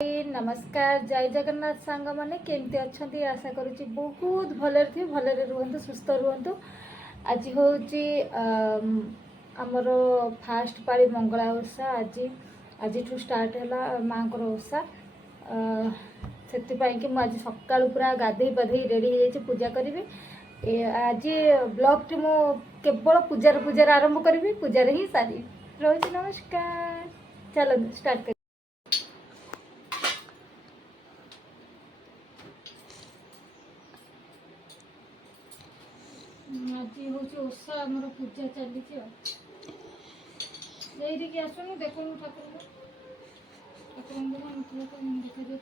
नमस्कार जय जगन्नाथ सांग मैंने केमती अच्छा आशा करुच्ची बहुत भलरे थी भलरे रुहतु सुस्थ रुहतु। आज हूँ आमर फास्ट पाड़ी मंगला ओषा आज स्टार्ट है माँ को ओषा से मुझे सका पूरा गाधे पाधे रेडी हो पूजा करी। आज ब्लॉग टी मु केवल पूजार आरंभ करी पूजार ही सारी रोज। नमस्कार चलो स्टार्ट कर। आज हूँ ओषा आमर पूजा चली आसुन देख ठाकुर देखा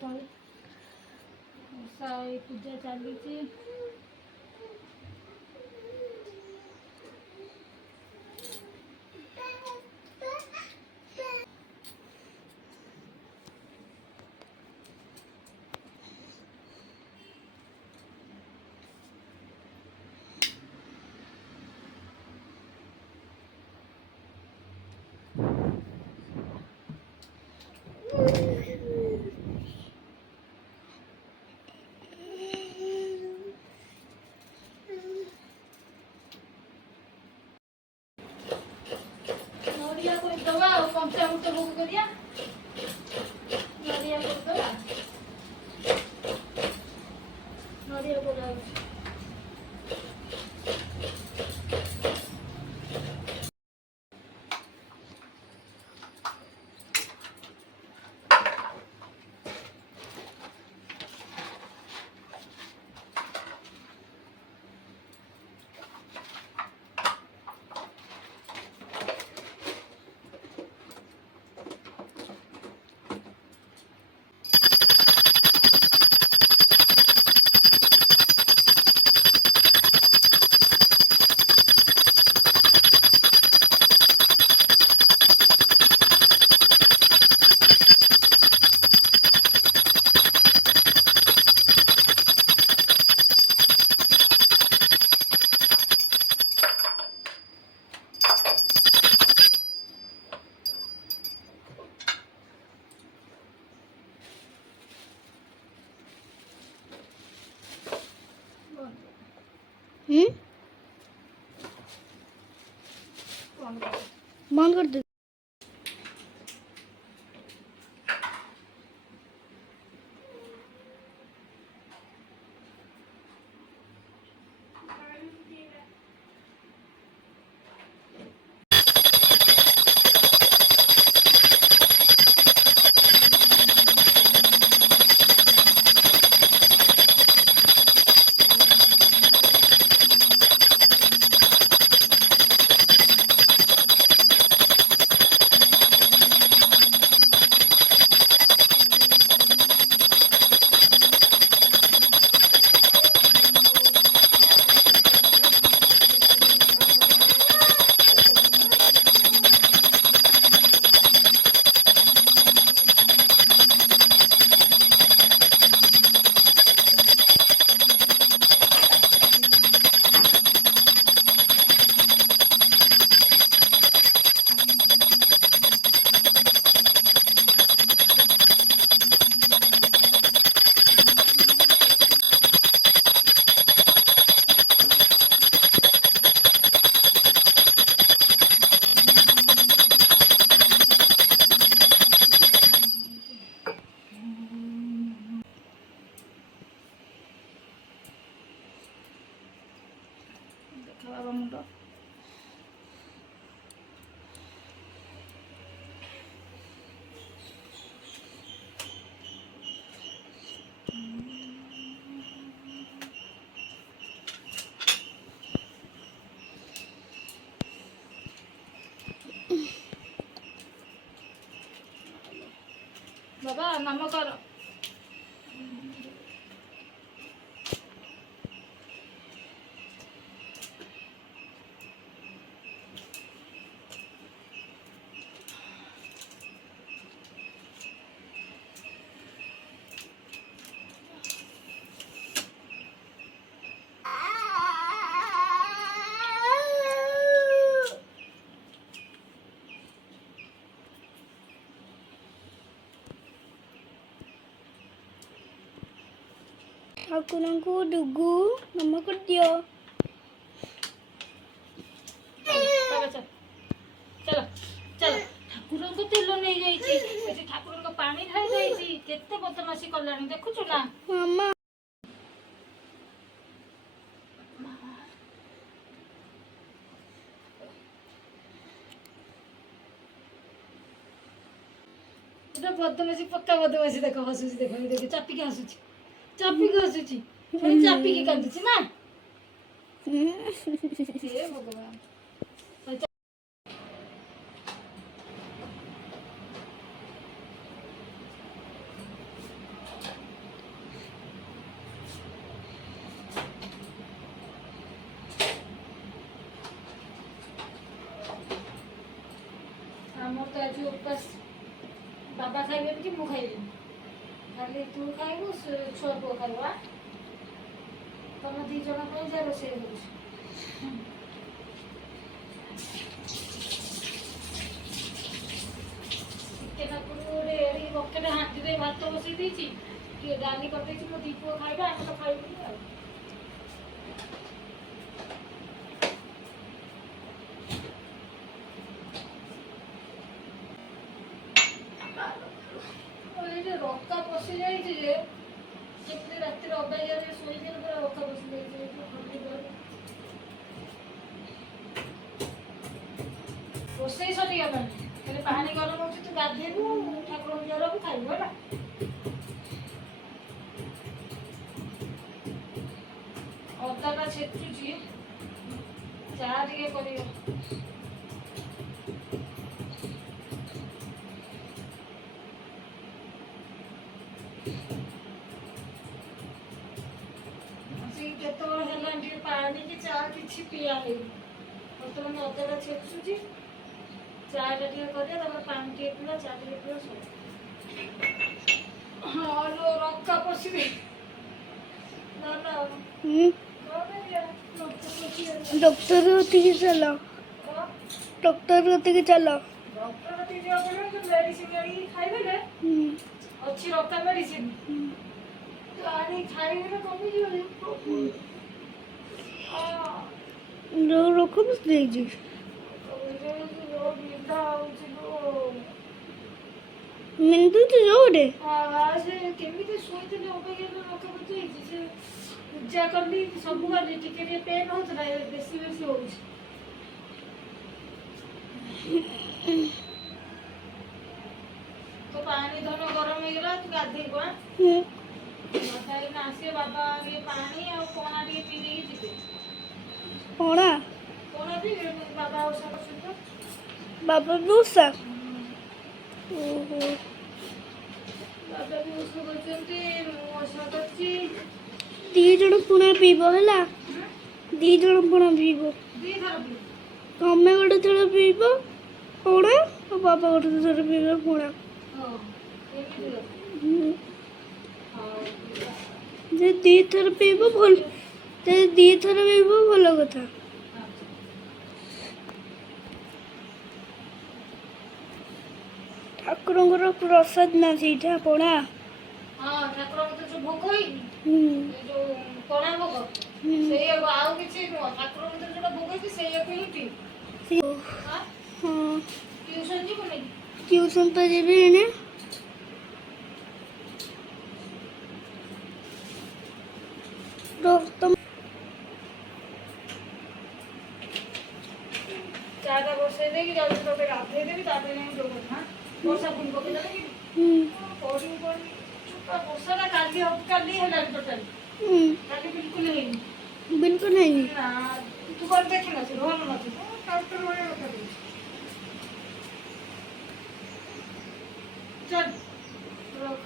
तले ओषा पूजा चली। नड़िया करदवा पंचामृत भोग करिया नड़िया करदवा नड़िया बोला बंद कर दे। बाबा मुंड बाबा नाम कर ଠାକୁରଙ୍କୁ ଡୁଗୁ ନମ କରିଦିଅ। ଚାଲ ଚାଲ ଚାଲ ଠାକୁରଙ୍କ ତେଲ ନେଇଯାଇଛି, ଏଠି ଠାକୁରଙ୍କ ପାଣି ଢାଳି ଯାଇଛି, କେତେ ବଦମାସି କଲାଣି ଦେଖୁଛୁ ନା। ମାମା এটা বদমাসি পক্কা বদমাসি দেখো হସୁଛି ଦେଖ ଦେଖ ଚାପିକି ହସୁଛି ପୁଣି ଚାପିକି କାନ୍ଦୁଛି ନା। ହେ ଭଗବାନ। ଆମର ତ ଆଜି ଉପାସ, ବାବା ଖାଇବେନି କି ମୁଁ ଖାଇବିନି, ଖାଲି ତୁ ଖାଇବୁ ଛୁଆ ପୁଅ ଖାଇବ। ତମ 2 ଜଣ ପାଇଁ ଯାହା ରୋଷେଇ କରୁଛି। ଟିକେ ନାକୁରୁ ଗୋଟେ ଏଡ଼ିକି ବକେଟ ହାଣ୍ଡିରେ ଭାତ ବସେଇ ଦେଇଛି, ଟିକେ ଡାଲି କରିଦେଇଛି, ମୋ 2 ପୁଅ ଖାଇବେ, ଆମେ ତ ଖାଇବୁନି ଆଉ। ଏଇଠି ରକା ପଶି ଯାଇଛି ଯେ କେମିତି ରାତିରେ ଅବାଗିଆରେ ଶୋଇଦେଲେ ପୁରା ରକା ପଶି ଯାଇଛି। ରୋଷେଇ ସରିଗଲାଣି, ଖାଲି ପାଣି ଗରମ ହଉଛି, ତୁ ଗାଧେଇବୁ, ଠାକୁରଙ୍କ ଜ୍ୱରକୁ ଖାଇବୁ ହେଲା। ଅଦାଟା ଛେଚୁଛି, ଚା ଟିକେ କରିବା। କେତେବେଳେ ହେଲାଣି ଟିକେ ପାଣି କି ଚା କିଛି ପିଆ ହେଇନି, ବର୍ତ୍ତମାନ ଅଦାଟା ଛେଚୁଛି, ଚା ଟା ଟିକେ କରିବା, ତାପରେ ପାଣି ଟିକେ ପିଇବା, ଚା ଟିକେ ପିଇବା, ସବୁ। ହଁ ଲୋ ରକା ପଶିବି ନା ନା ଡକ୍ଟର କତିକି ଚାଲ, ଡକ୍ଟର କତିକି ଚାଲ। ଡକ୍ଟର କତିକି ଯିବା ପଡ଼ିବ, ମେଡିସିନ ଆଣିକି ଖାଇଦେଲେ ଅଛି ରକା ମେଡିସିନ, ଆଣିକି ଖାଇଦେଲେ କମିଯିବ। ଯୋଉ ରକା ବସି ଯାଇଛି ମିନ୍ଦୁଛି ଯୋଉଟେ ସେ କେମିତି ଶୋଇଥିଲେ ଅବାଗିଆରେ ରକା ବସି ଯାଇଛି। ସେ ପୂଜା କଲି ସବୁ କଲି, ଟିକେ ଟିକେ ପେନ୍ ହଉଥିଲା, ବେଶୀ ବେଶୀ ହଉଛି। ତ ପାଣି ଧନ ଗରମ ହେଇଗଲା, ତୁ ଗାଧେଇବୁ। ଆସିବେ ବାବା, ଟିକେ ପାଣି ଆଉ ପଣା ଟିକେ ପିଇ ଦେଇକି ଯିବେ। ପଣା ପଣା ପିଇବେ, ବାବା ଓଷା କରୁଛନ୍ତି। ବାବା ବି ଓଷା। ଓହୋ, ବାବା ବି ଓଷା କରୁଛନ୍ତି, ମୁଁ ଓଷା କରୁଛି। 2 ଜଣ ପଣା ପିଇବ ହେଲା, 2 ଜଣ ପଣା ପିଇବ। 2 ଥର ପିଇବେ। ତମେ ଗୋଟେ ଥର ପିଇବ ପଣା, ଆଉ ବାବା ଗୋଟେ ଥର ପିଇବ ପଣା। ଯେ 2 ଥର ପିଇବ ଭଲ, ଯେ 2 ଥର ପିଇବ ଭଲ କଥା। ଠାକୁରଙ୍କର ପ୍ରସାଦ ନା ସେଇଟା ପଣା। ହଁ ଠାକୁରଙ୍କ ତ ଯୋଉ ଭୋଗ ହେଇନି, ଯୋଉ ପଣା ଭୋଗ, ସେଇଆକୁ ଆଉ କିଛି ନୁହଁ, ଠାକୁରଙ୍କ ଯୋଉଟା ଭୋଗ ହେଇଛି ସେଇଆକୁ ହିଁ ପିଇବୁ। ହଁ ଟିଉସନ ଯିବୁନି? ଟିଉସନ ତ ଯିବି ଏଇନେ। ଚାଟା ବସେଇ ଦେଇକି ଯାଉଛି, ତୋତେ ଗାଧେଇ ଦେବି, ତାପରେ ଯାଇକି ଯୋଉ କଥା। ବର୍ଷା ପୁଣି ପକେଇଦେଲା କି? ପଡ଼ିବୁ ପଡ଼ି, ବର୍ଷାଟା କାଲି ହେଲାଣି ଟୋଟାଲି, କାଲି ବିଲକୁଲ ହେଇନି। ବିଲକୁଲ ହେଇନି ନା, ତୁ କ'ଣ ଦେଖିନଥିଲୁ? ଭଲ ନଥିଲୁ, ଡକ୍ଟର ଭଳିଆ କଥା କହୁଛୁ। ଚାଲ ରଖ।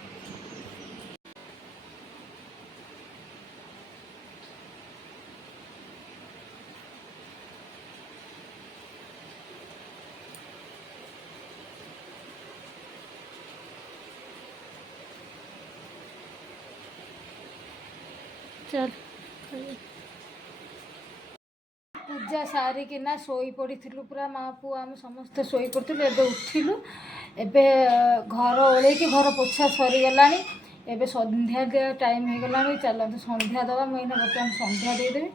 ଚାଲ ପୂଜା ସାରିକିନା ଶୋଇ ପଡ଼ିଥିଲୁ, ପୁରା ମା ପୁଅ ଆମେ ସମସ୍ତେ ଶୋଇ ପଡ଼ିଥିଲୁ। ଏବେ ଉଠିଲୁ, ଏବେ ଘର ଓଳେଇକି ଘର ପୋଛା ସରିଗଲାଣି, ଏବେ ସନ୍ଧ୍ୟା ଦିଆ ଟାଇମ୍ ହେଇଗଲାଣି, ଚାଲନ୍ତୁ ସନ୍ଧ୍ୟା ଦେବା। ମୁଁ ଏଇନା ବର୍ତ୍ତମାନ ସନ୍ଧ୍ୟା ଦେଇଦେବି।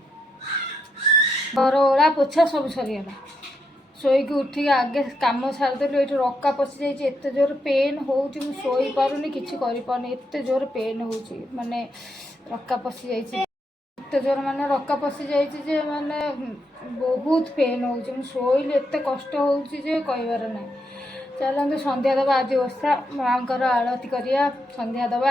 ଘର ଓଳା ପୋଛା ସବୁ ସରିଗଲା। ଶୋଇକି ଉଠିକି ଆଗେ କାମ ସାରିଦେଲୁ। ଏଇଠି ରକା ପଶିଯାଇଛି, ଏତେ ଜୋର ପେନ୍ ହେଉଛି, ମୁଁ ଶୋଇପାରୁନି, କିଛି କରିପାରୁନି, ଏତେ ଜୋର ପେନ୍ ହେଉଛି। ମାନେ ରକା ପଶିଯାଇଛି, ଏତେ ଜୋର ମାନେ ରକା ପଶିଯାଇଛି ଯେ ମାନେ ବହୁତ ପେନ୍ ହେଉଛି। ମୁଁ ଶୋଇଲେ ଏତେ କଷ୍ଟ ହେଉଛି ଯେ କହିବାର ନାହିଁ। ଚାଲନ୍ତୁ ସନ୍ଧ୍ୟା ଦେବା। ଆଜି ଓଷା, ମାଆଙ୍କର ଆଳତି କରିବା, ସନ୍ଧ୍ୟା ଦେବା।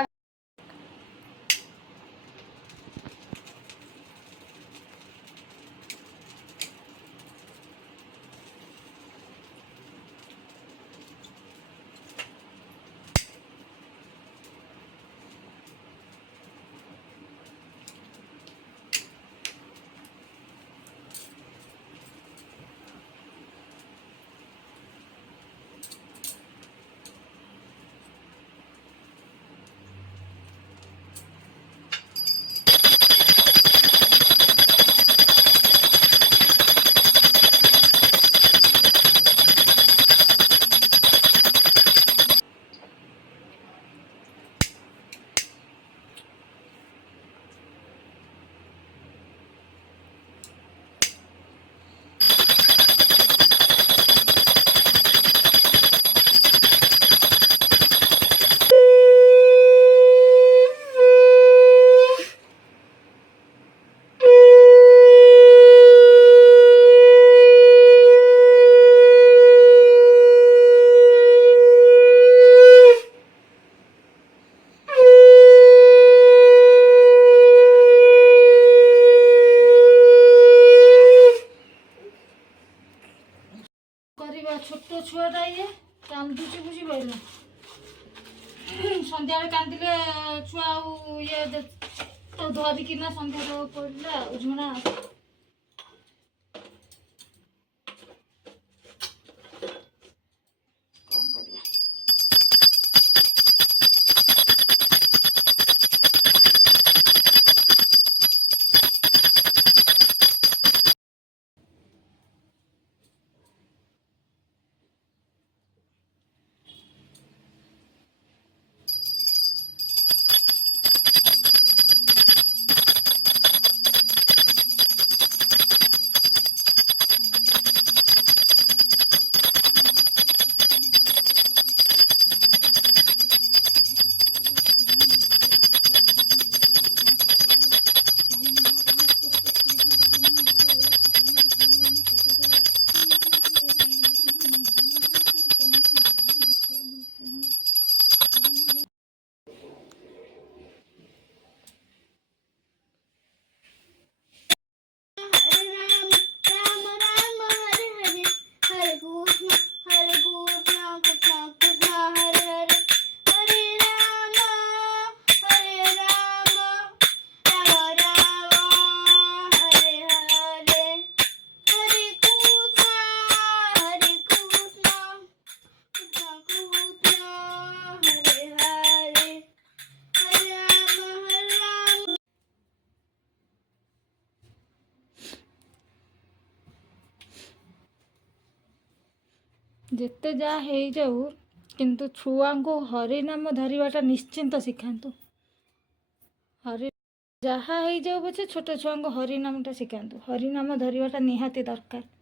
କରିବା ଛୋଟ ଛୁଆଟା ଇଏ କାନ୍ଦୁଛି, ବୁଝିପାରିଲ। ସନ୍ଧ୍ୟାବେଳେ କାନ୍ଦିଲେ ଛୁଆ ଆଉ ଇଏ ଧରିକିନା ସନ୍ଧ୍ୟା ଦେବାକୁ ପଡ଼ିଲା ଆଉ ଝୁଣା। କ'ଣ କରିବା। ଯେତେ ଯାହା ହେଇଯାଉ କିନ୍ତୁ ଛୁଆଙ୍କୁ ହରିନାମ ଧରିବାଟା ନିଶ୍ଚିନ୍ତ ଶିଖାନ୍ତୁ। ଯାହା ହେଇଯାଉ ପଛେ ଛୋଟ ଛୁଆଙ୍କୁ ହରିନାମଟା ଶିଖାନ୍ତୁ। ହରିନାମ ଧରିବାଟା ନିହାତି ଦରକାର।